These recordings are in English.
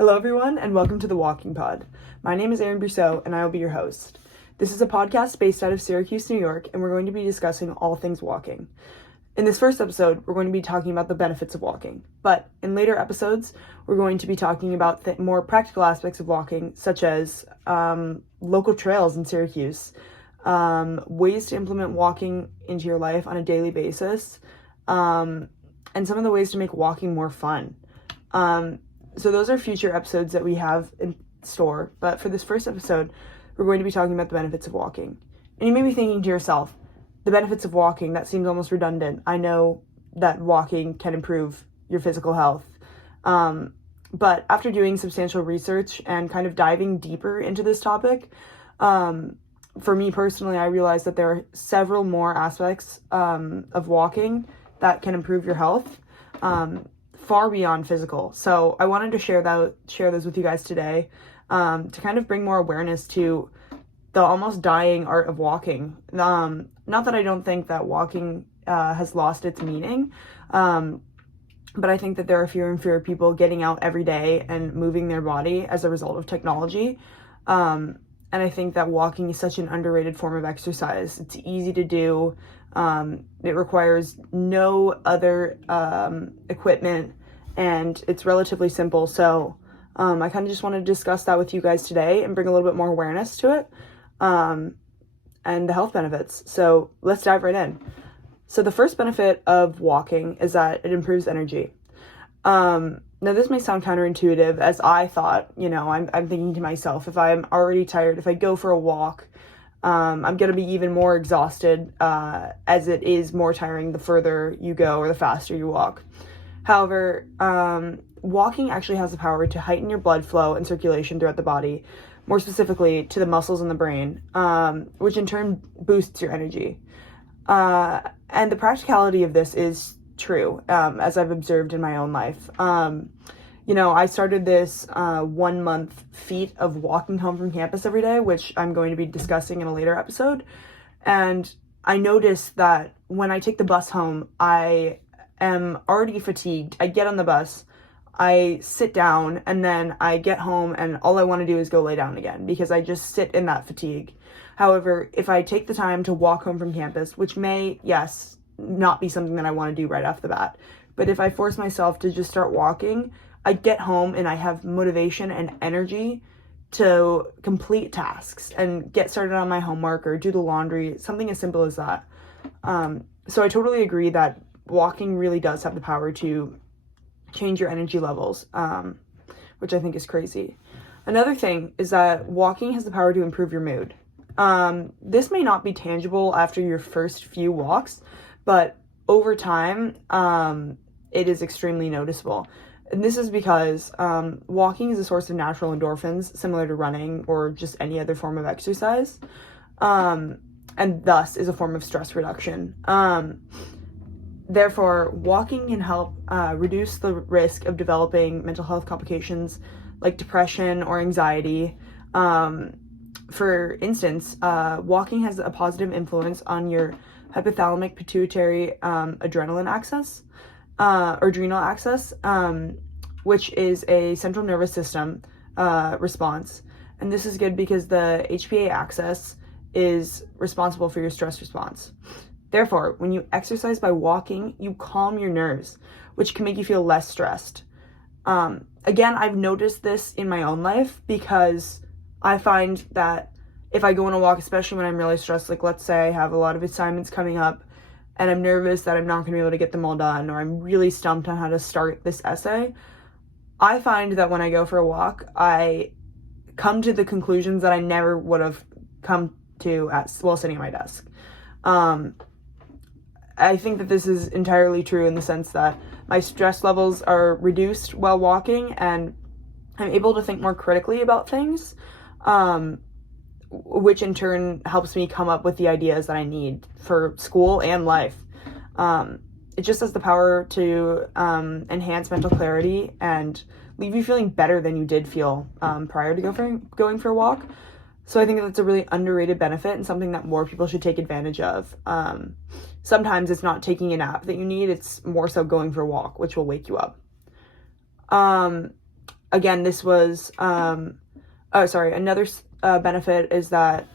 Hello everyone and welcome to the Walking Pod. My name is Erin Brousseau and I will be your host. This is a podcast based out of Syracuse, New York, and we're going to be discussing all things walking. In this first episode, we're going to be talking about the benefits of walking, but in later episodes, we're going to be talking about the more practical aspects of walking, such as local trails in Syracuse, ways to implement walking into your life on a daily basis, and some of the ways to make walking more fun. So those are future episodes that we have in store, but for this first episode, we're going to be talking about the benefits of walking. And you may be thinking to yourself, the benefits of walking, that seems almost redundant. I know that walking can improve your physical health. But after doing substantial research and kind of diving deeper into this topic, for me personally, I realized that there are several more aspects of walking that can improve your health. Far beyond physical. So I wanted to share those with you guys today, to kind of bring more awareness to the almost dying art of walking. Not that I don't think that walking has lost its meaning, but I think that there are fewer and fewer people getting out every day and moving their body as a result of technology. And I think that walking is such an underrated form of exercise. It's easy to do. It requires no other equipment, and it's relatively simple. So I kind of just want to discuss that with you guys today and bring a little bit more awareness to it, and the health benefits. So let's dive right in. So the first benefit of walking is that it improves energy. Now this may sound counterintuitive, as I thought, I'm thinking to myself, if I'm already tired, if I go for a walk, I'm going to be even more exhausted, as it is more tiring the further you go or the faster you walk. However, walking actually has the power to heighten your blood flow and circulation throughout the body, more specifically to the muscles in the brain, which in turn boosts your energy. And the practicality of this is true, as I've observed in my own life. I started this 1 month feat of walking home from campus every day, which I'm going to be discussing in a later episode. And I noticed that when I take the bus home, I am already fatigued. I get on the bus, I sit down, and then I get home and all I want to do is go lay down again because I just sit in that fatigue. However, if I take the time to walk home from campus, which may, yes, not be something that I want to do right off the bat, but if I force myself to just start walking, I get home and I have motivation and energy to complete tasks and get started on my homework or do the laundry, something as simple as that. So I totally agree that walking really does have the power to change your energy levels, which I think is crazy. Another thing is that walking has the power to improve your mood. This may not be tangible after your first few walks, but over time, it is extremely noticeable. And this is because walking is a source of natural endorphins, similar to running or just any other form of exercise, and thus is a form of stress reduction. Therefore, walking can help reduce the risk of developing mental health complications like depression or anxiety. For instance, walking has a positive influence on your hypothalamic pituitary adrenal axis, which is a central nervous system response. And this is good because the HPA axis is responsible for your stress response. Therefore, when you exercise by walking, you calm your nerves, which can make you feel less stressed. Again, I've noticed this in my own life because I find that if I go on a walk, especially when I'm really stressed, like let's say I have a lot of assignments coming up and I'm nervous that I'm not going to be able to get them all done, or I'm really stumped on how to start this essay, I find that when I go for a walk, I come to the conclusions that I never would have come to while sitting at my desk. I think that this is entirely true in the sense that my stress levels are reduced while walking and I'm able to think more critically about things, which in turn helps me come up with the ideas that I need for school and life. It just has the power to enhance mental clarity and leave you feeling better than you did feel prior to going for a walk. So I think that's a really underrated benefit and something that more people should take advantage of. Sometimes it's not taking a nap that you need, it's more so going for a walk, which will wake you up. again, this was, another benefit is that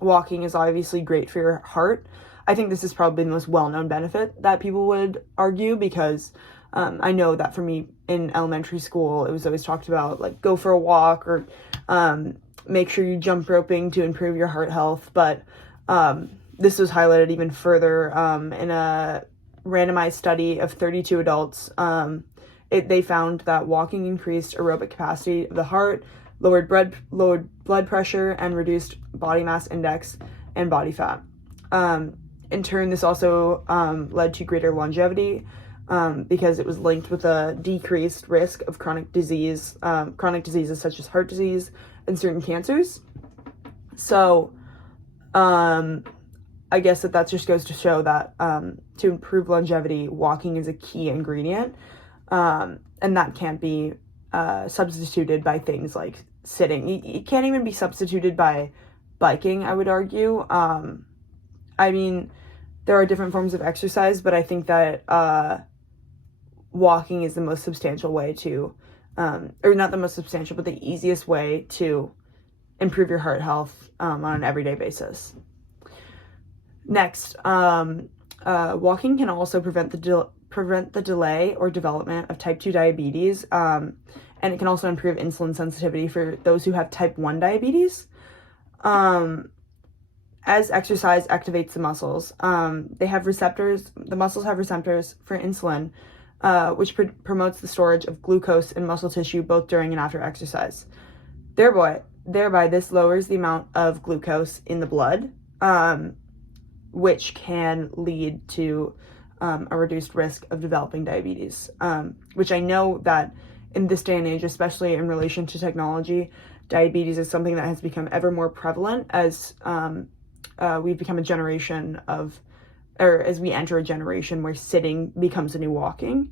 walking is obviously great for your heart. I think this is probably the most well-known benefit that people would argue, because I know that for me in elementary school, it was always talked about, like, go for a walk, or make sure you jump roping to improve your heart health. But this was highlighted even further in a randomized study of 32 adults. They found that walking increased aerobic capacity of the heart, lowered blood pressure, and reduced body mass index and body fat. In turn, this also led to greater longevity, because it was linked with a decreased risk of chronic diseases such as heart disease and certain cancers. So I guess that just goes to show that to improve longevity, walking is a key ingredient, and that can't be substituted by things like sitting. It can't even be substituted by biking, I would argue. I mean, there are different forms of exercise, but I think that walking is the most substantial way to, or not the most substantial, but the easiest way to improve your heart health on an everyday basis. Next, walking can also prevent the delay or development of type 2 diabetes, and it can also improve insulin sensitivity for those who have type 1 diabetes. As exercise activates the muscles, the muscles have receptors for insulin, which promotes the storage of glucose in muscle tissue both during and after exercise. Thereby, this lowers the amount of glucose in the blood, which can lead to a reduced risk of developing diabetes, which I know that in this day and age, especially in relation to technology, diabetes is something that has become ever more prevalent as we've become as we enter a generation where sitting becomes the new walking.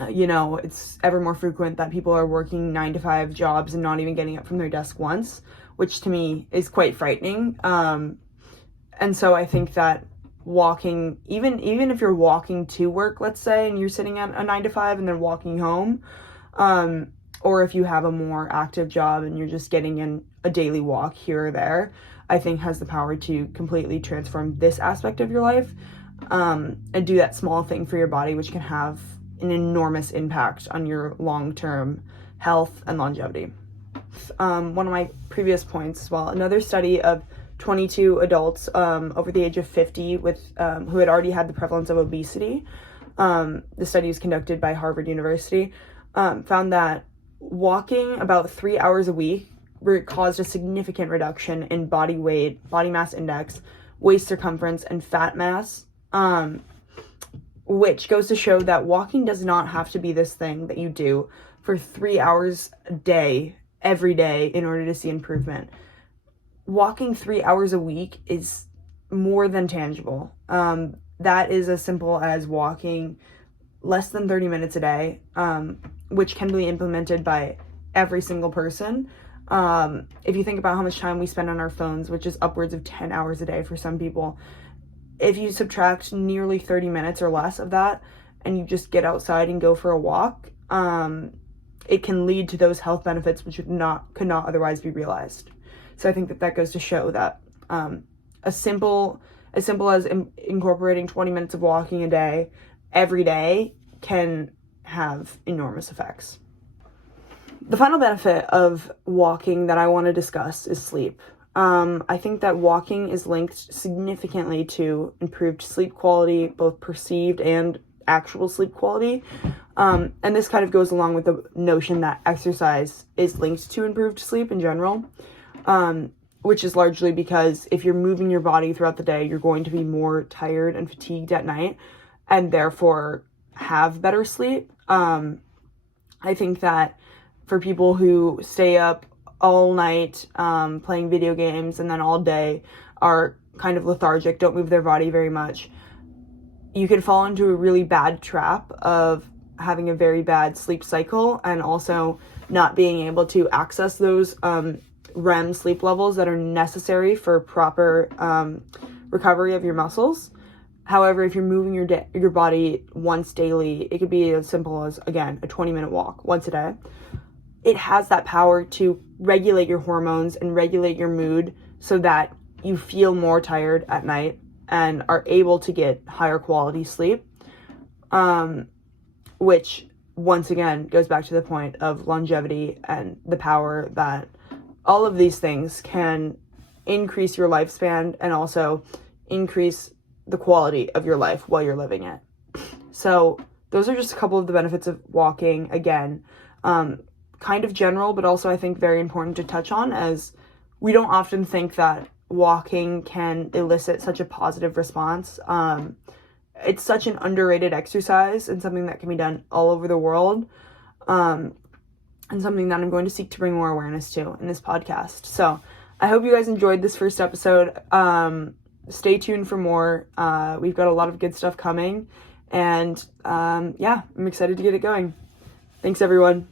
It's ever more frequent that people are working 9-to-5 jobs and not even getting up from their desk once, which to me is quite frightening. And so I think that walking, even if you're walking to work, let's say, and you're sitting at a 9-to-5 and then walking home, or if you have a more active job and you're just getting in a daily walk here or there, I think has the power to completely transform this aspect of your life, and do that small thing for your body, which can have an enormous impact on your long-term health and longevity. One of my previous points as well, another study of 22 adults over the age of 50 who had already had the prevalence of obesity. The study was conducted by Harvard University, found that walking about 3 hours a week caused a significant reduction in body weight, body mass index, waist circumference, and fat mass, which goes to show that walking does not have to be this thing that you do for 3 hours a day, every day, in order to see improvement. Walking 3 hours a week is more than tangible. That is as simple as walking less than 30 minutes a day, which can be implemented by every single person. If you think about how much time we spend on our phones, which is upwards of 10 hours a day for some people, if you subtract nearly 30 minutes or less of that, and you just get outside and go for a walk, it can lead to those health benefits which could not otherwise be realized. So I think that goes to show that as simple as incorporating 20 minutes of walking a day, every day, can have enormous effects. The final benefit of walking that I want to discuss is sleep. I think that walking is linked significantly to improved sleep quality, both perceived and actual sleep quality. And this kind of goes along with the notion that exercise is linked to improved sleep in general, which is largely because if you're moving your body throughout the day, you're going to be more tired and fatigued at night, and therefore have better sleep. I think that for people who stay up all night playing video games and then all day are kind of lethargic, don't move their body very much, you can fall into a really bad trap of having a very bad sleep cycle and also not being able to access those REM sleep levels that are necessary for proper recovery of your muscles. However, if you're moving your body once daily, it could be as simple as, again, a 20-minute walk once a day. It has that power to regulate your hormones and regulate your mood so that you feel more tired at night and are able to get higher quality sleep, which once again goes back to the point of longevity and the power that all of these things can increase your lifespan and also increase the quality of your life while you're living it. So those are just a couple of the benefits of walking. Again, kind of general, but also I think very important to touch on, as we don't often think that walking can elicit such a positive response. It's such an underrated exercise and something that can be done all over the world, and something that I'm going to seek to bring more awareness to in this podcast. So I hope you guys enjoyed this first episode. Stay tuned for more. We've got a lot of good stuff coming, and I'm excited to get it going. Thanks, everyone.